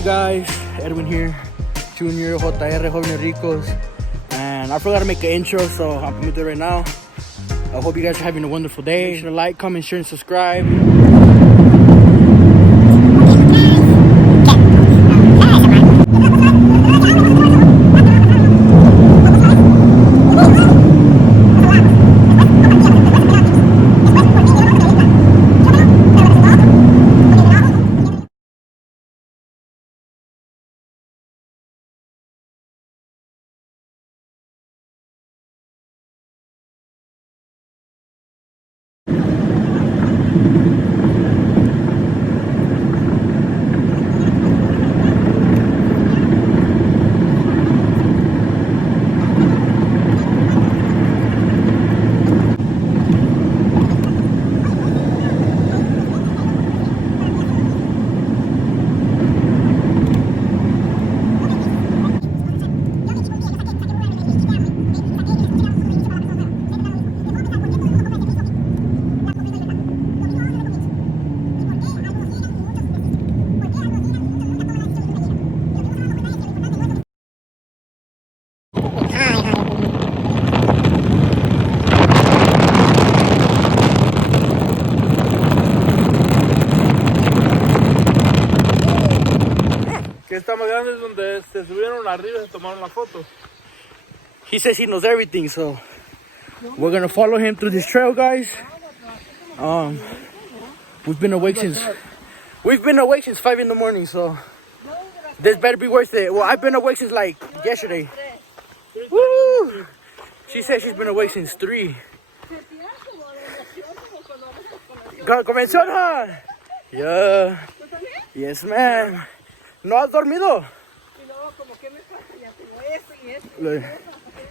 you guys? Edwin here, Junior, JR, Jóvenes Ricos. And I forgot to make an intro, so I'm going to do it right now. I hope you guys are having a wonderful day. Make sure to like, comment, share, and subscribe. Que está más grande es donde se subieron arriba y se tomaron la foto. He says he knows everything, so we're gonna follow him through this trail, guys. We've been awake since 5 in the morning, so this better be worth it. Well, I've been awake since like yesterday. Woo! She said she's been awake since 3. ¿Comenzó, huh? Yeah. Yes, ma'am. ¿No has dormido?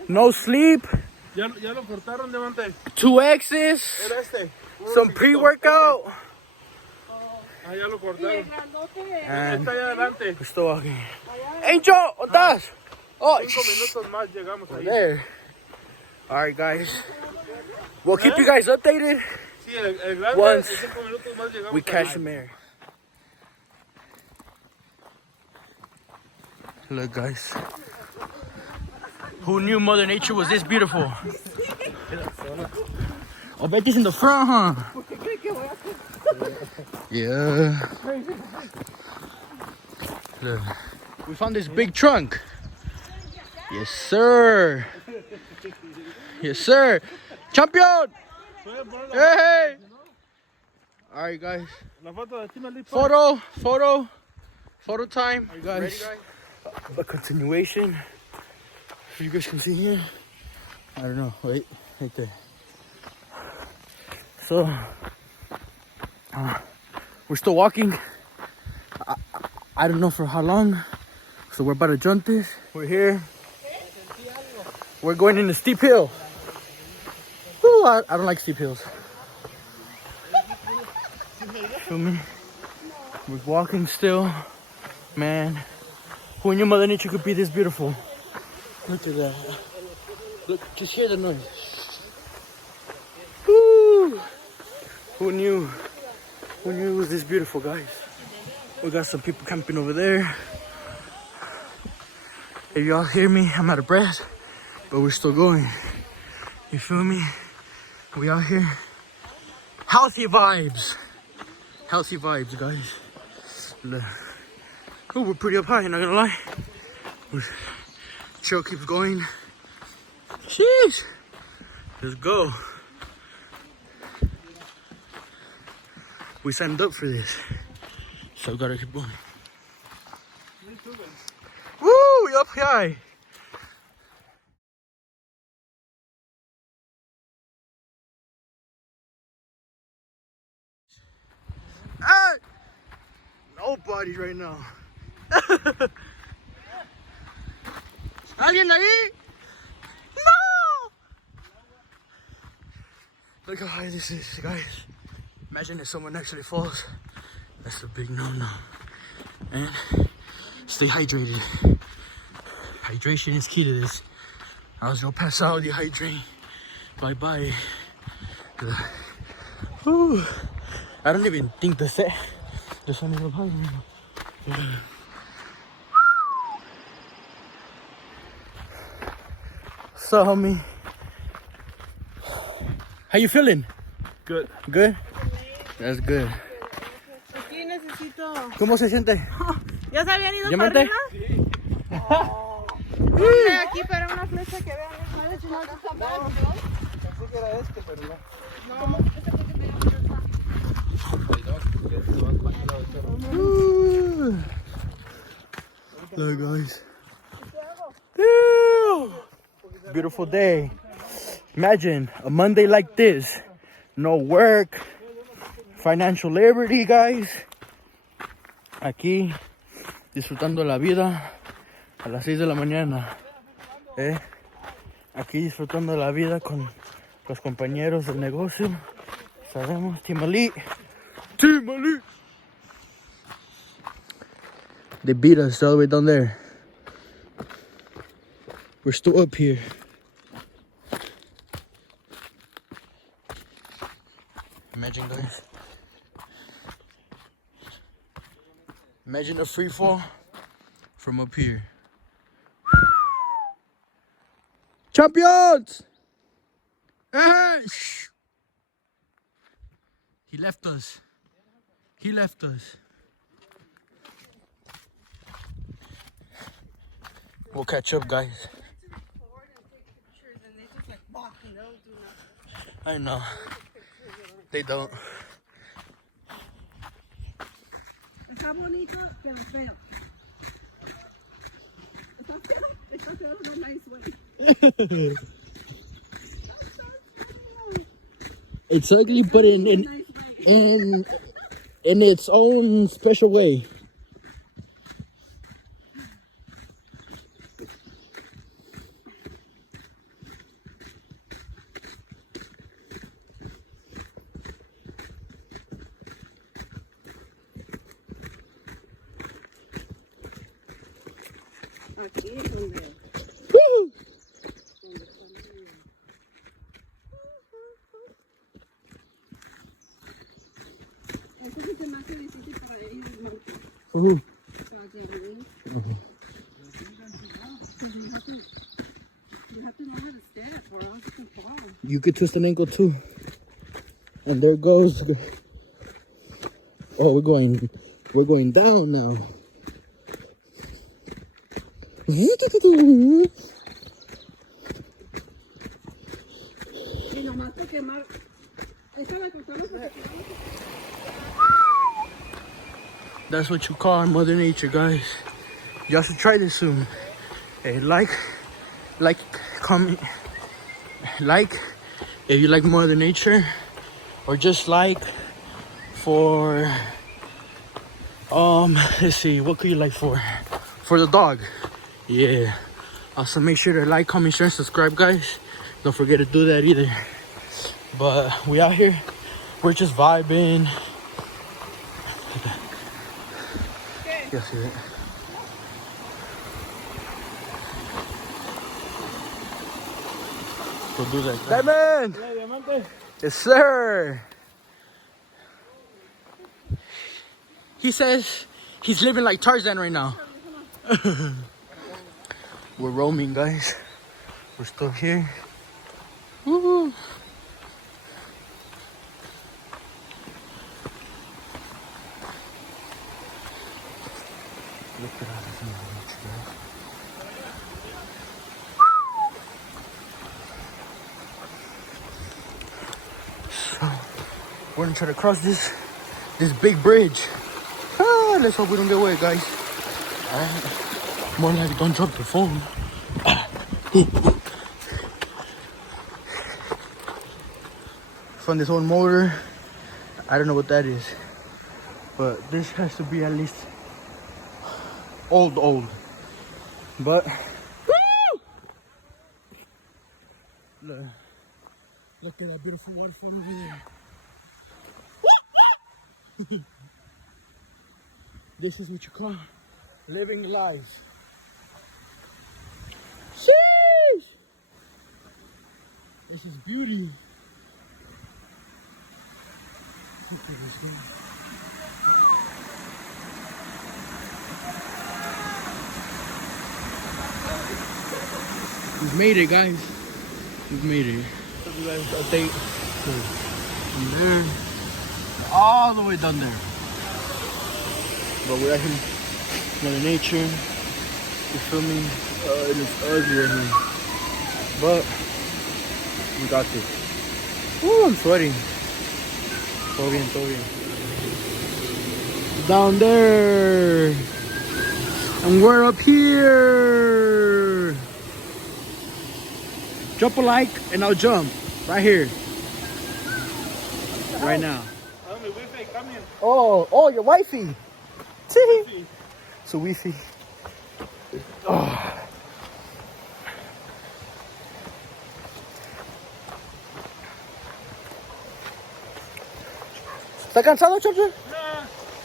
No sleep. Ya lo cortaron, Devante. 2 X's. Era este. Some pre-workout. Ah, ya lo cortaron. And Está allá adelante. we're still walking. Angel, ¿dónde estás? Oh, 5 minutos más llegamos ahí. there. Alright, guys. We'll keep you guys updated. Sí, el grande, Once en 5 minutos más llegamos we catch ahí. some air. Look, guys. Who knew Mother Nature was this beautiful? I bet this in the front, huh? Yeah. Look. We found this big trunk. Yes, sir. Yes, sir. Champion! Hey! Alright, guys. La foto de ti, maldito. Photo time. Alright, guys. A continuation. If you guys can see here. I don't know. Wait, right there. So, we're still walking. I don't know for how long. So we're about to jump this. We're here. We're going in a steep hill. Woo, I don't like steep hills. Feel me? We're walking still. Man, who knew Mother Nature could be this beautiful? Look at that. Look, just hear the noise. Woo! Who knew? Who knew it was this beautiful, guys? We got some people camping over there. If y'all hear me, I'm out of breath, but we're still going. You feel me? We out here. Healthy vibes. Healthy vibes, guys. Look. Oh, we're pretty up high, not gonna lie. Trail keeps going. Sheesh. Let's go. We signed up for this, so we gotta keep going. Woo, up high. Hey! Nobody's right now. ¿Alguien ahí? No! Look how high this is, guys. Imagine if someone actually falls. That's a big no-no. And stay hydrated. Hydration is key to this. I was gonna pass out, dehydrate. Bye-bye. Whew. I don't even think the sun is up high right now. What's up, homie? How you feeling? Good. Good? That's good. Aquí necesito. ¿Cómo se siente? ¿Ya se habían ido ¿Ya para mente? arriba? Oh. Ponle aquí para una flecha que vean. Pensé que era este, pero no. Look, guys. Ew. Beautiful day. Imagine a Monday like this. No work. Financial liberty, guys. Aquí, disfrutando la vida a las 6 de la mañana. Aquí disfrutando la vida con los compañeros del negocio. Sabemos, Team ALOT. Team ALOT. They beat us all the way down there. We're still up here. Imagine, guys. Imagine a free fall from up here. Champions! He left us. He left us. We'll catch up, guys. I know. They don't. Está bonito, pero feo. Está feo in a nice way. It's ugly, but in its own special way. Aquí es donde. Woo! Eso sí se me hace difícil para ellos, ¿no? Woo. Para llegar ahí. You have to know how to step or else you can fall. You could twist an ankle too. And there goes. Oh, we're going down now. Y nomás para quemar. Esta la cortamos porque That's what you call Mother Nature, guys. Y'all should try this soon. Hey, like, comment, like if you like Mother Nature, or just like for let's see, what could you like for the dog? Yeah. Also, make sure to like, comment, share, and subscribe, guys. Don't forget to do that either. But we out here, we're just vibing. You see it? So do that. Diamond! Hola, diamante. Yes, sir. He says he's living like Tarzan right now. We're roaming, guys. We're still here. Woo! Look at all this nature, guys. So, we're gonna try to cross this big bridge. Let's hope we don't get wet, guys. Alright. More like don't drop the phone. Found this old motor. I don't know what that is. But this has to be at least old. But woo! Look at that beautiful waterfall over there. This is what you call living life. Sheesh! This is beauty. We've made it, guys. We've made it. So you guys update. From there, all the way down there. But we're actually Mother Nature. You feel me? It is ugly right here. But we got this. Ooh, I'm sweating. Todo bien, todo bien. Down there. And we're up here. Drop a like and I'll jump. Right here. Right now. Oh, your wifey. So wifey. Oh. ¿Está cansado, Chocho?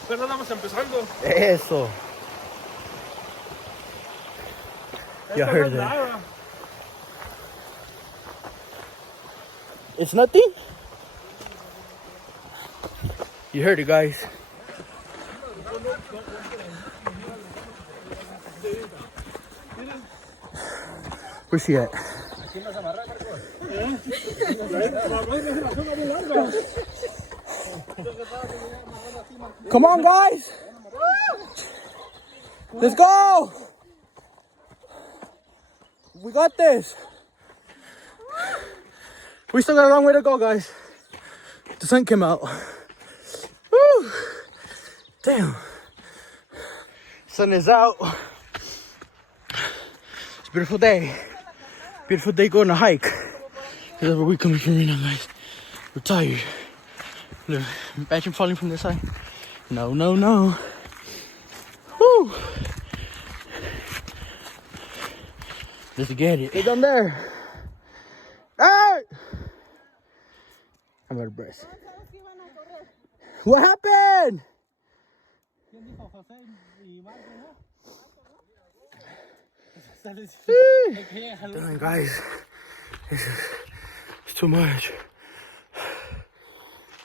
Pero estamos empezando. Eso. You heard that. It's nothing? You heard it, guys. Where's she at? Come on, guys. Let's go. We got this. We still got a long way to go, guys. The sun came out. Woo. Damn. Sun is out. It's a beautiful day. Beautiful day going to hike. That's where we're coming from right now, guys. We're tired. Look, imagine falling from this side. No, no, no. Woo. Let's get it. Get down there. Hey! I'm out of breath. What happened? Damn, guys, it's too much.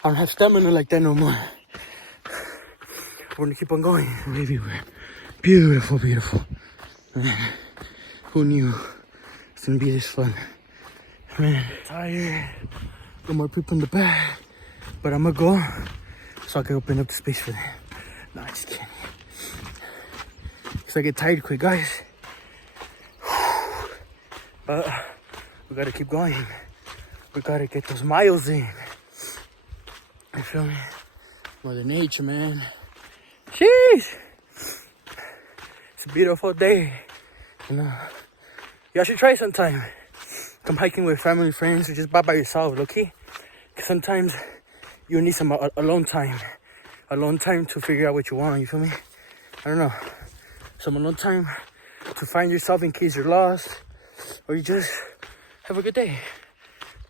I don't have stamina like that no more. We're gonna keep on going. Maybe we're beautiful, beautiful. Man, who knew it's gonna be this fun? Man, tired. Got more people in the back, but I'm gonna go so I can open up the space for them. Nah, just kidding. Cause I get tired quick, guys. But we gotta keep going. We gotta get those miles in. You feel me? Mother Nature, man. Sheesh! It's a beautiful day. You know, y'all should try sometime. Come hiking with family, friends, or just by yourself, okay? Because sometimes you need some alone time. Alone time to figure out what you want, you feel me? I don't know. Some alone time to find yourself in case you're lost. Or you just have a good day.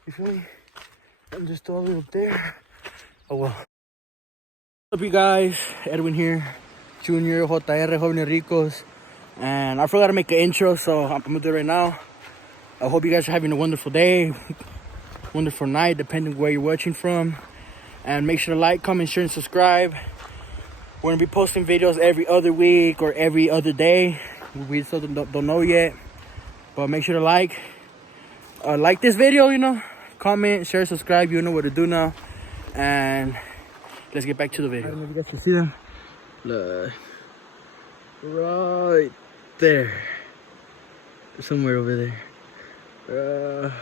You feel me? I'm just all the way up there. Oh well. What's up, you guys? Edwin here. Junior, JR, Jóvenes Ricos. And I forgot to make an intro, so I'm gonna do it right now. I hope you guys are having a wonderful day, wonderful night, depending where you're watching from. And make sure to like, comment, share, and subscribe. We're gonna be posting videos every other week or every other day. We still don't know yet. But make sure to like this video, you know. Comment, share, subscribe. You know what to do now. And let's get back to the video. I don't know if you guys can see them. Look. Right there. Somewhere over there.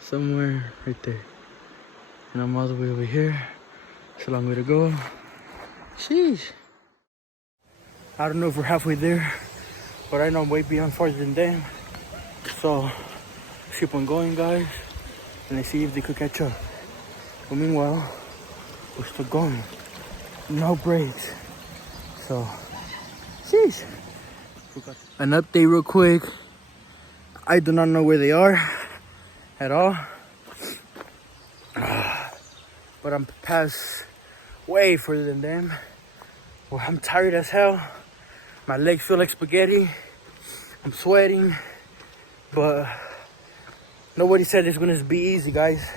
Somewhere right there. And I'm all the way over here. It's a long way to go. Sheesh. I don't know if we're halfway there, but I know I'm way beyond farther than them. So let's keep on going, guys, and let's see if they could catch up. But meanwhile, we're still going. No breaks. So, sheesh. An update real quick. I do not know where they are at all. But I'm past way further than them. Well, I'm tired as hell. My legs feel like spaghetti. I'm sweating. But nobody said it's gonna be easy, guys.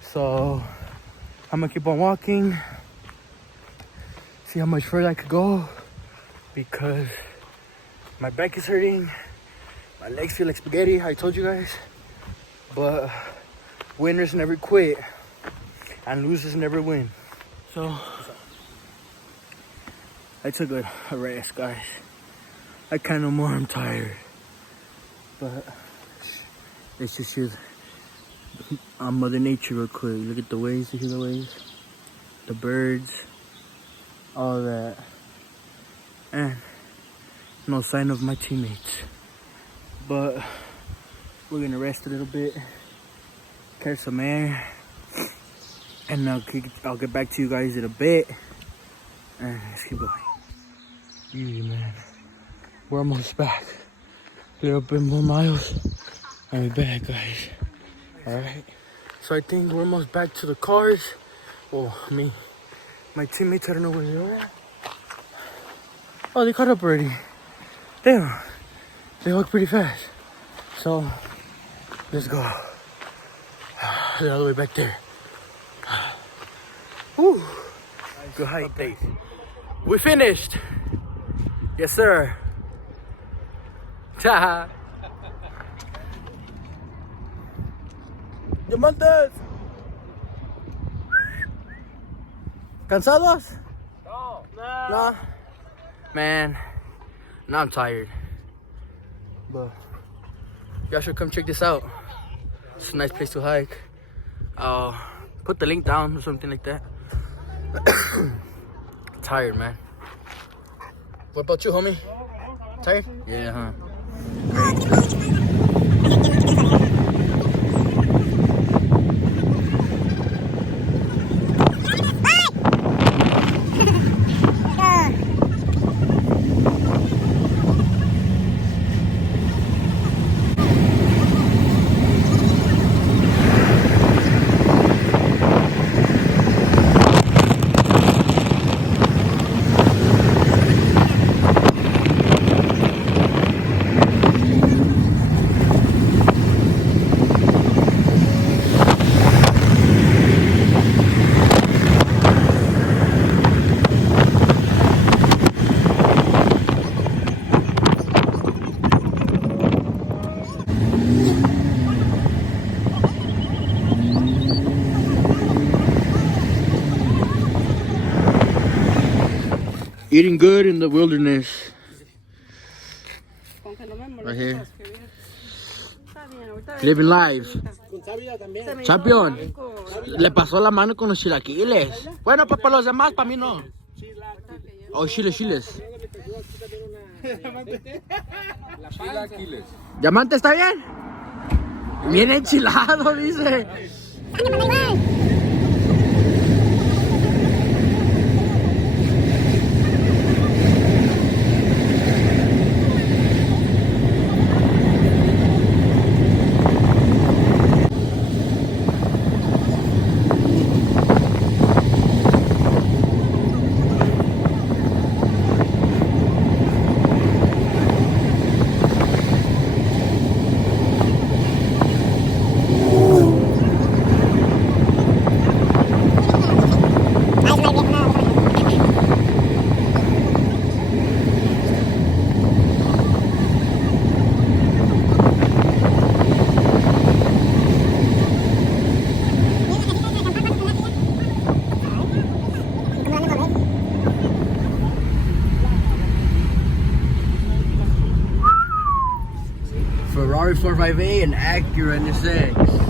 So I'm gonna keep on walking. See how much further I could go. Because my back is hurting. My legs feel like spaghetti, I told you guys. But winners never quit. And losers never win. So, I took a rest, guys. I can't no more, I'm tired. But, let's just hear Mother Nature real quick. Look at the waves, you hear the waves? The birds, all that. And no sign of my teammates. But, we're gonna rest a little bit, catch some air, and I'll get back to you guys in a bit. And let's keep going. Yeah, man. We're almost back. A little bit more miles, and we're back, guys. Alright. So I think we're almost back to the cars. Well, me. My teammates, I don't know where they are at. Oh, they caught up already. Damn. They walk pretty fast. So, let's go. They're all the way back there. Woo. Good hike. Okay. We finished. Yes, sir. Ta. Diamantes. ¿Cansados? No. Man, now I'm tired. But y'all should come check this out. It's a nice place to hike. I'll put the link down or something like that. Tired, man. What about you, homie? Tired? Yeah, huh? Eating good in the wilderness. Right here. Living life. Champion. Le pasó la mano con los chilaquiles. Bueno, pues para los demás, para mí no. Oh, chiles. ¿Diamante está bien? Bien enchilado, dice. Ferrari 458 and Acura in the 6.